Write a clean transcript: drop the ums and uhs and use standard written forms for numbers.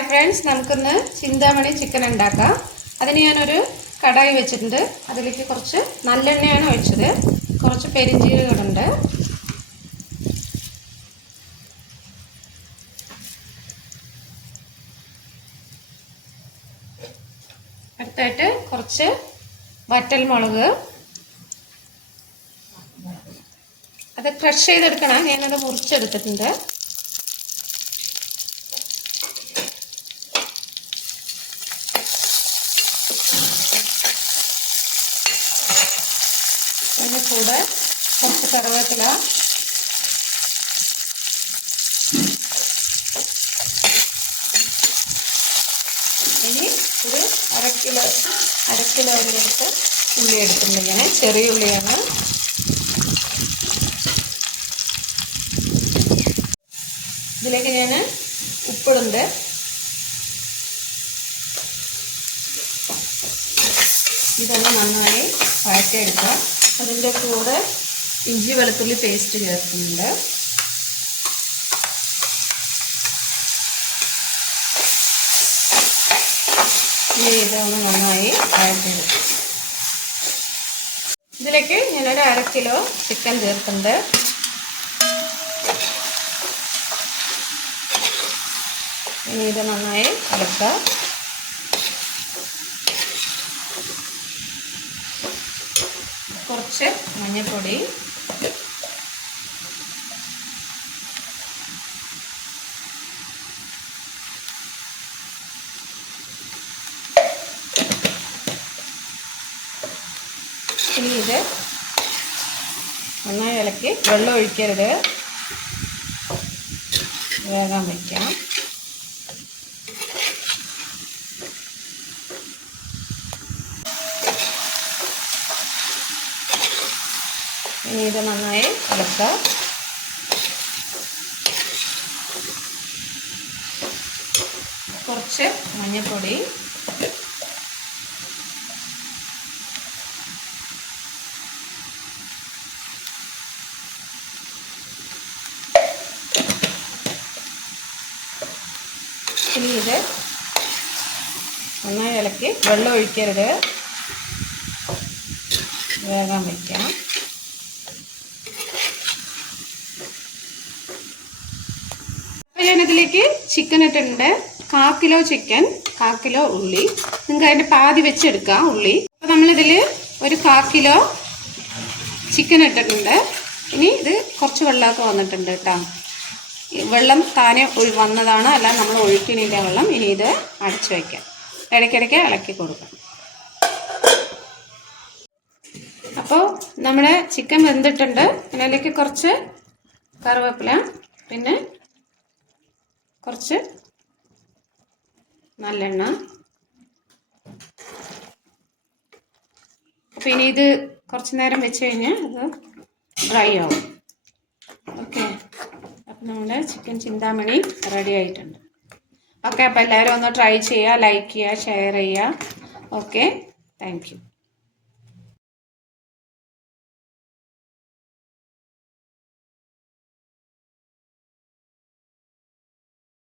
Hi friends, നമുക്കിന്ന് Chintamani chicken ഉണ്ടാക്കാം. അതിന് ഞാനൊരു കടായി വെച്ചിട്ടുണ്ട്. അതിലേക്ക് കുറച്ച് നല്ലെണ്ണയാണ് ഒഴിച്ചത്. കുറച്ച് പെരിഞ്ജീരകമുണ്ട്. അടുത്തായിട്ട് കുറച്ച് വറ്റൽമുളക്, അത് ക്രഷ് ചെയ്തെടുക്കണം. ഞാനത് മുറിച്ചെടുത്തിട്ടുണ്ട്. അതിൻ്റെ കൂടെ കുറച്ച് കറിവേപ്പില, ഇനി ഒരു അര കിലോ അതിനടുത്ത് ഉള്ളി എടുത്തിട്ടുണ്ട്. ഇങ്ങനെ ചെറിയ ഉള്ളിയാണ്. ഇതിലേക്ക് ഞാൻ ഉപ്പിടുന്നുണ്ട്. ഇതൊന്ന് നന്നായി വഴറ്റിയെടുക്കാം. അതിൻ്റെ കൂടെ ഇഞ്ചി വെളുത്തുള്ളി പേസ്റ്റ് ചേർക്കുന്നുണ്ട്. ഇതൊന്ന് നന്നായി വഴറ്റിയെടുക്കാം. ഇതിലേക്ക് ഞാനൊരു അര കിലോ ചിക്കൻ ചേർക്കുന്നുണ്ട്. ഇനി ഇത് നന്നായി ഇളക്കുക. കുറച്ച് മഞ്ഞൾപ്പൊടി, ഇനി ഇത് നന്നായി ഇളക്കി വെള്ളം ഒഴിക്കരുത്, വേഗം വയ്ക്കാം. ഇനി ഇത് നന്നായി ഇളക്കുക. കുറച്ച് മഞ്ഞൾപ്പൊടി, ഇനി ഇത് നന്നായി ഇളക്കി വെള്ളം ഒഴിക്കരുത്, വേഗം വയ്ക്കാം. ഞാനിതിലേക്ക് ചിക്കൻ ഇട്ടിട്ടുണ്ട്. 1/4 കിലോ ചിക്കൻ, 1/4 കിലോ ഉള്ളി. നിങ്ങൾക്ക് അതിൻ്റെ പാതി വെച്ചെടുക്കാം ഉള്ളി. അപ്പോൾ നമ്മളിതിൽ ഒരു 1/4 കിലോ ചിക്കൻ ഇട്ടിട്ടുണ്ട്. ഇനി ഇത് കുറച്ച് വെള്ളമൊക്കെ വന്നിട്ടുണ്ട് കേട്ടോ. വെള്ളം താനെ വന്നതാണ്, അല്ല നമ്മൾ ഒഴിക്കണില്ല വെള്ളം. ഇനി ഇത് അടച്ചു വയ്ക്കാം. ഇടയ്ക്കിടയ്ക്ക് ഇളക്കി കൊടുക്കാം. അപ്പോൾ നമ്മുടെ ചിക്കൻ വെന്തിട്ടുണ്ട്. അതിലേക്ക് കുറച്ച് കറിവേപ്പില, പിന്നെ കുറച്ച് നല്ലെണ്ണ. അപ്പോൾ ഇനി ഇത് കുറച്ച് നേരം വെച്ച് കഴിഞ്ഞാൽ അത് ഡ്രൈ ആവും. ഓക്കെ, അപ്പം നമ്മുടെ ചിക്കൻ ചിന്താമണി റെഡി ആയിട്ടുണ്ട്. ഓക്കെ, അപ്പോൾ എല്ലാവരും ഒന്ന് ട്രൈ ചെയ്യുക, ലൈക്ക് ചെയ്യുക, ഷെയർ ചെയ്യുക. Okay, thank you.